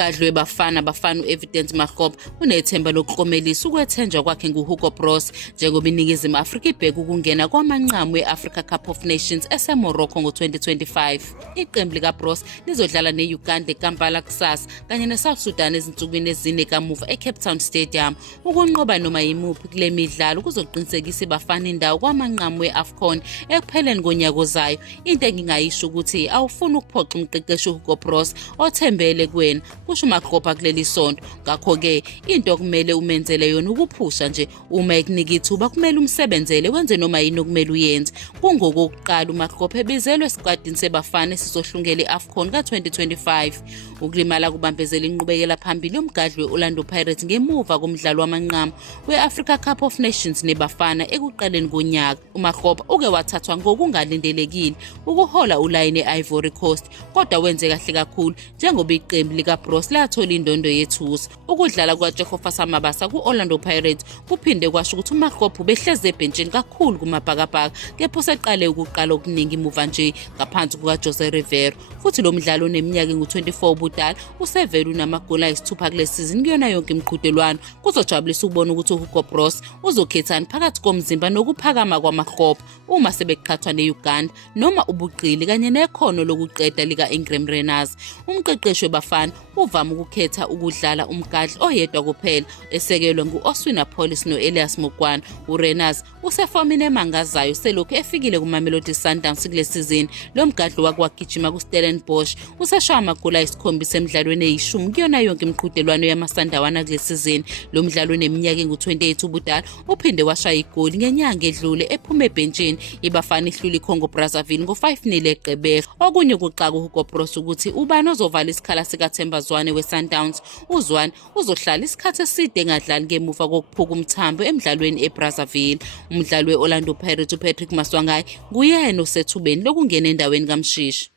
Umgadli weBafana u-Evidence Makgoba unethemba lokuklomelisa ukwethenjwa kwakhe nguHugo Broos njengoba iNingizimu Afrika ibheka ukungena kwamanqamu we-Africa Cup of Nations eseMorocco ngo-2025. Iqembu likaBroos lizodlala ne-Uganda eKampala kusasa kanye neSouth Sudan ezinsukwini ezine kamuva eCape Town Stadium. Ukunqoba noma yimuphi kule midlalo kuzoqinisekisa iBafana indawo kwamanqamu we-AFCON ekupheleni konyaka ozayo. Into engingayisho ukuthi awufuni ukuphoxa umqeqeshi uHugo Broos othembele kuwena, kusho uMakgoba kuleli sonto. Ngakho-ke into okumele umenzele yona ukuphusha nje. Uma ekunika ithuba kumele umsebenzele wenze noma yini okumele uyenze. Kungokokuqala uMakgoba ebizelwe esikwadini seBafana esizohlungela i-AFCON ka-2025. Ukulimala kubambezela inqubekela phambili yomgadli we-Orlando Pirates ngemuva komdlalo wamanqamu we-Africa Cup of Nations neBafana ekuqaleni konyaka. uMakgoba uke wathathwa ngokungalindelekile ukuhola ulayini e-Ivory Coast, kodwa wenze kahle kakhulu njengoba iqembu likaBroos lathola indondo yethusa. Ukudlala kwaJehova Samabasa ku-Orlando Pirates kuphinde kwasho ukuthi uMakgoba ubehleze ebhentshini kakhulu kumabhakabhaka, kepha useqale ukuqala okuningi imuva nje ngaphansi kukaJose Rivero. Futhi lo mdlalo oneminyaka engu-24 ubudala usevele unamagoli ayisithupha kule sizini kuyona yonke imiqhudelwano. Kuzojabulisa ukubona ukuthi uHugo Broos uzokhethani phakathi komzimba nokuphakama kwaMakgoba uma sebeqhathwa ne-Uganda noma ubuqili kanye nekhono lokuqeda lika-Ingram Renaz. Umqeqeshi weBafana uvame ukukhetha ukudlala umgadli oyedwa kuphela esekelwe ngu-Oswin Paulus no-Elias Mokwana. uRenaz usefomini emangazayo selokhu efikile kuMamelodi Sundowns kule sizini. Lo mgadli wakwagijima kuStellenbosch useshaya amagoli ayisikhombisa emidlalweni eyishumi kuyona yonke imiqhudelwano yamasandawana kule sizini. Lo mdlalo oneminyaka engu-28 ubudala uphinde washaya igoli ngenyanga edlule ephuma ebhentshini. iBafana ihlula iCongo Brazzaville ngo-5-0 eGqeberha. Okunye kuxaka uHugo Broos ukuthi ubani ozovala isikhala sikaThemba Zwane weSundowns. uZwane uzohlala isikhathi eside engadlali ngemuva kokuphuka umthambo emidlalweni eBrazzaville. Umdlali we-Orlando Pirates uPatrick Maswanganyi nguyena osethubeni lokungena endaweni kaMshishi.